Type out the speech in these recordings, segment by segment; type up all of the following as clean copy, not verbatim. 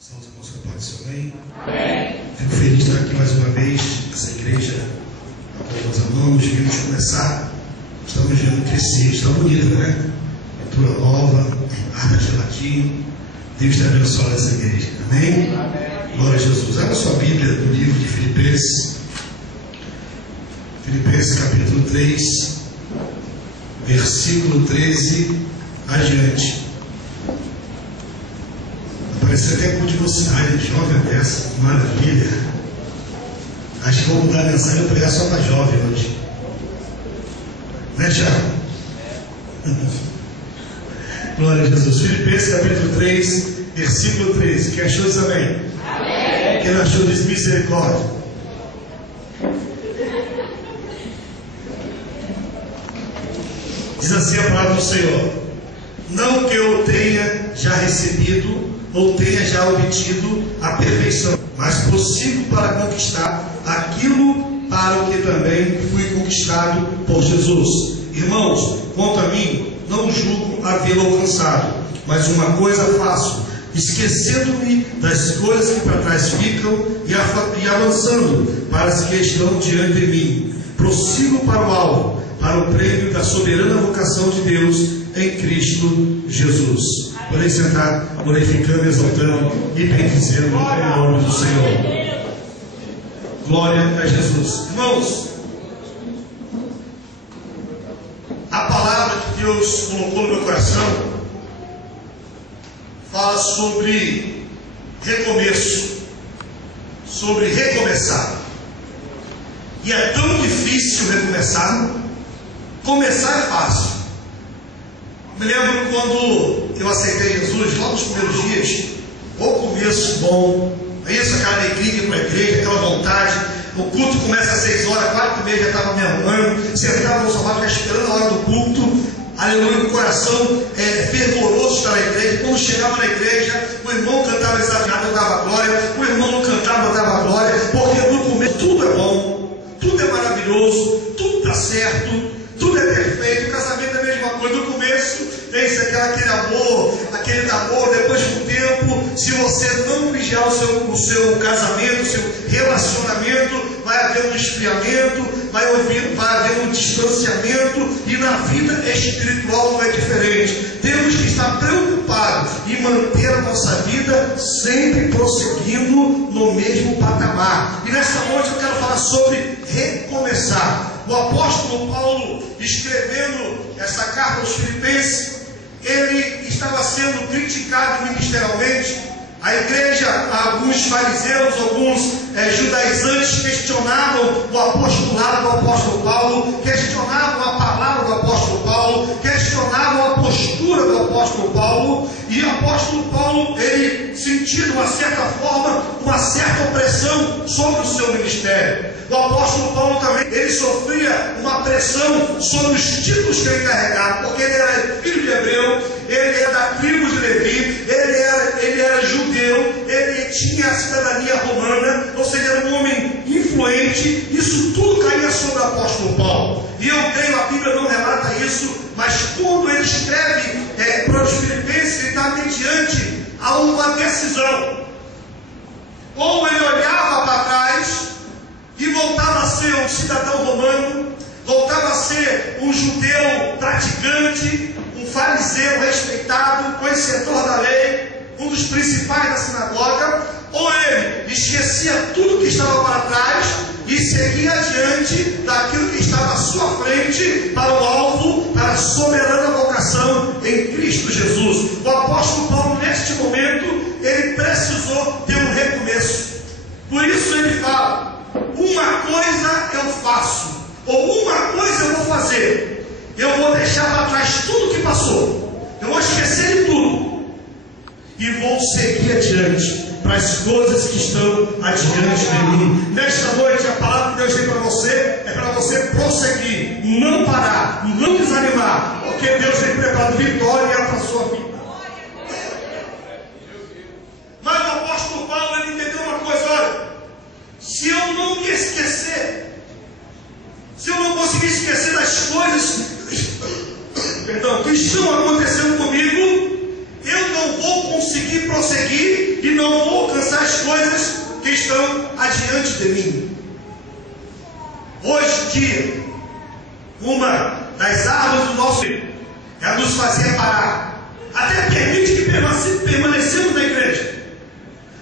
São os irmãos católicos, amém? Amém. Fico feliz de estar aqui mais uma vez, essa igreja a qual nós amamos, vimos começar, estamos vendo crescer, está bonita, né? Pintura nova, arte de latim. Deus te abençoe essa igreja, amém? Amém. Glória a Jesus. Abra sua Bíblia no livro de Filipenses, Filipenses capítulo 3, versículo 13 adiante. Parece até com mocidade, jovem dessa, maravilha. Acho que vou mudar a mensagem e pregar só para jovem hoje. Né, Tiago? Glória a Jesus. Filipenses capítulo 3, versículo 13. Quem achou isso, amém? Amém. Quem não achou, diz misericórdia. Diz assim a palavra do Senhor: não que eu tenha já recebido ou tenha já obtido a perfeição, mas prossigo para conquistar aquilo para o que também fui conquistado por Jesus. Irmãos, quanto a mim, não julgo havê-lo alcançado, mas uma coisa faço, esquecendo-me das coisas que para trás ficam e avançando para as que estão diante de mim. Prossigo para o alvo, para o prêmio da soberana vocação de Deus em Cristo Jesus. Podem sentar, glorificando, exaltando e bendizendo o nome do Senhor. Glória a Jesus. Irmãos, a palavra que Deus colocou no meu coração fala sobre recomeço, sobre recomeçar. E é tão difícil recomeçar. Começar é fácil. Me lembro quando eu aceitei Jesus, logo nos primeiros dias, o começo bom, é isso, aquela alegria de ir para a igreja, aquela vontade. O culto começa às 6 horas, 4h30 já estava me arrumando, sentava no sofá, ficava esperando a hora do culto, aleluia, o coração fervoroso de estar na igreja. Quando chegava na igreja, o irmão cantava desafinado, eu dava glória, o irmão não cantava, eu dava glória, porque no começo tudo é bom, tudo é maravilhoso, tudo está certo, tudo é perfeito. O casamento é a mesma coisa. No começo tem aquele namoro, depois com o tempo, se você não vigiar o seu casamento, o seu relacionamento, vai haver um esfriamento, vai haver um distanciamento, e na vida espiritual não é diferente. Temos que estar preocupados em manter a nossa vida sempre prosseguindo no mesmo patamar. E nesta noite eu quero falar sobre recomeçar. O apóstolo Paulo, escrevendo essa carta aos Filipenses, ele estava sendo criticado ministerialmente. A igreja, alguns fariseus, alguns judaizantes questionavam o apostolado do apóstolo Paulo, questionavam a palavra do apóstolo Paulo, questionavam a postura do apóstolo Paulo. E o apóstolo Paulo, ele sentia de uma certa forma, uma certa opressão sobre o seu ministério. O apóstolo Paulo também, ele sofria uma pressão sobre os títulos que ele carregava, porque ele era filho de hebreu, ele era da tribo de Levi, ele era judeu, ele tinha a cidadania romana, ou seja, era um homem influente. Isso tudo caía sobre o apóstolo Paulo. E eu creio, a Bíblia não relata isso, mas quando ele escreve para os Filipenses, ele está mediante a uma decisão. Ou ele olhava para trás e voltava a ser um cidadão romano, voltava a ser um judeu praticante, um fariseu respeitado, conhecedor da lei, um dos principais da sinagoga, ou ele esquecia tudo que estava para trás e seguia adiante daquilo que estava à sua frente para o alvo, para a soberana vocação em Cristo Jesus. O apóstolo Paulo, neste momento, ele precisou ter um recomeço. Por isso ele fala: uma coisa eu faço, ou uma coisa eu vou fazer. Eu vou deixar para trás tudo que passou, eu vou esquecer de tudo e vou seguir adiante para as coisas que estão adiante de mim. Nesta noite, a palavra que Deus tem para você é para você prosseguir, não parar, não desanimar, porque Deus tem preparado vitória para a sua vida. Mas o apóstolo Paulo, ele entendeu uma coisa: olha, se eu não me esquecer, se eu não conseguir esquecer das coisas que estão acontecendo comigo, eu não vou conseguir prosseguir prosseguir e não vou alcançar as coisas que estão adiante de mim. Hoje em dia, uma das armas do nosso é nos fazer parar. Até permite que permanecemos na igreja.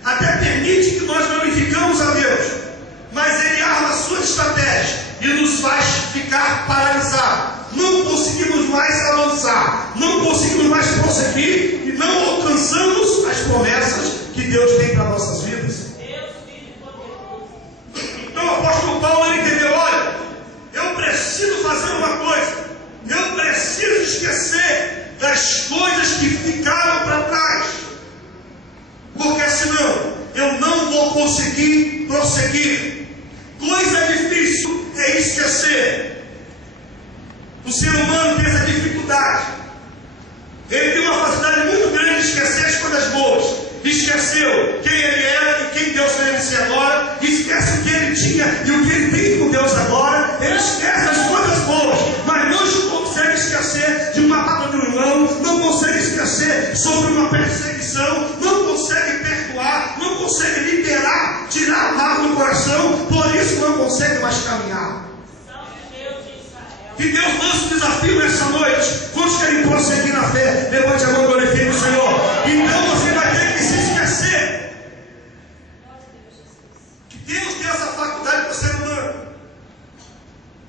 Até permite que nós glorificamos a Deus. Mas ele arma a sua estratégia e nos faz ficar paralisados. Não conseguimos mais avançar. Não conseguimos mais prosseguir. E não alcançamos as promessas que Deus tem para nossas vidas. Então o apóstolo Paulo ele entendeu: olha, eu preciso fazer uma coisa. Eu preciso esquecer das coisas que ficaram para trás, porque senão eu não vou conseguir prosseguir. Coisa difícil é esquecer. O ser humano tem essa dificuldade. Ele tem uma facilidade muito grande de esquecer as coisas boas. Esqueceu quem ele era e quem Deus fez ele ser agora. Esquece o que ele tinha e o que ele tem com Deus agora. Ele esquece as coisas boas, mas não consegue esquecer de uma palavra do irmão, não consegue esquecer sobre uma perseguição, não consegue perdoar, não consegue liberar, tirar o mal do coração, por isso não consegue mais caminhar. Que Deus lança o desafio nessa noite. Quantos querem prosseguir na fé? Levante a mão e glorifique o Senhor. Então você vai ter que se esquecer que Deus tem essa faculdade para o ser humano.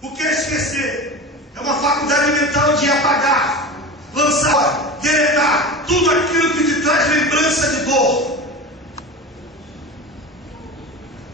O que é esquecer? É uma faculdade mental de apagar, lançar, deletar tudo aquilo que te traz lembrança de dor.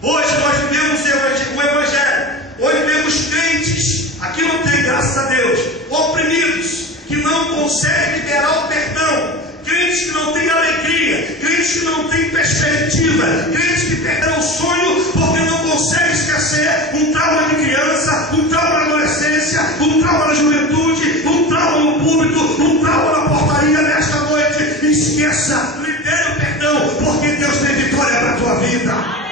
Hoje nós vivemos o Evangelho. Hoje vemos crentes, aqui não tem, graças a Deus, oprimidos, que não conseguem liberar o perdão, crentes que não têm alegria, crentes que não têm perspectiva, crentes que perderam o sonho porque não conseguem esquecer um trauma de criança, um trauma na adolescência, um trauma na juventude, um trauma no púlpito, um trauma na portaria. Nesta noite, esqueça, libere o perdão, porque Deus tem vitória para a tua vida.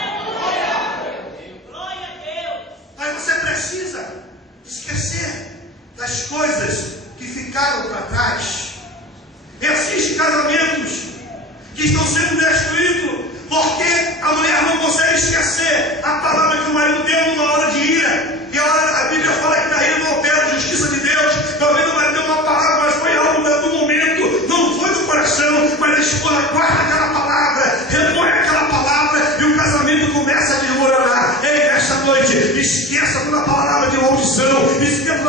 Você precisa esquecer das coisas que ficaram para trás. Existem casamentos que estão sendo destruídos porque a mulher não consegue esquecer a palavra que o marido deu numa hora de ira. E a Bíblia fala que na ira não opera a justiça de Deus. Talvez o marido deu uma palavra, mas foi algo do momento, não foi do coração, mas a esposa guarda aquela palavra, repõe aquela palavra e o casamento começa a desmoronar. Ei, nesta noite, esqueça toda a palavra de maldição, esqueça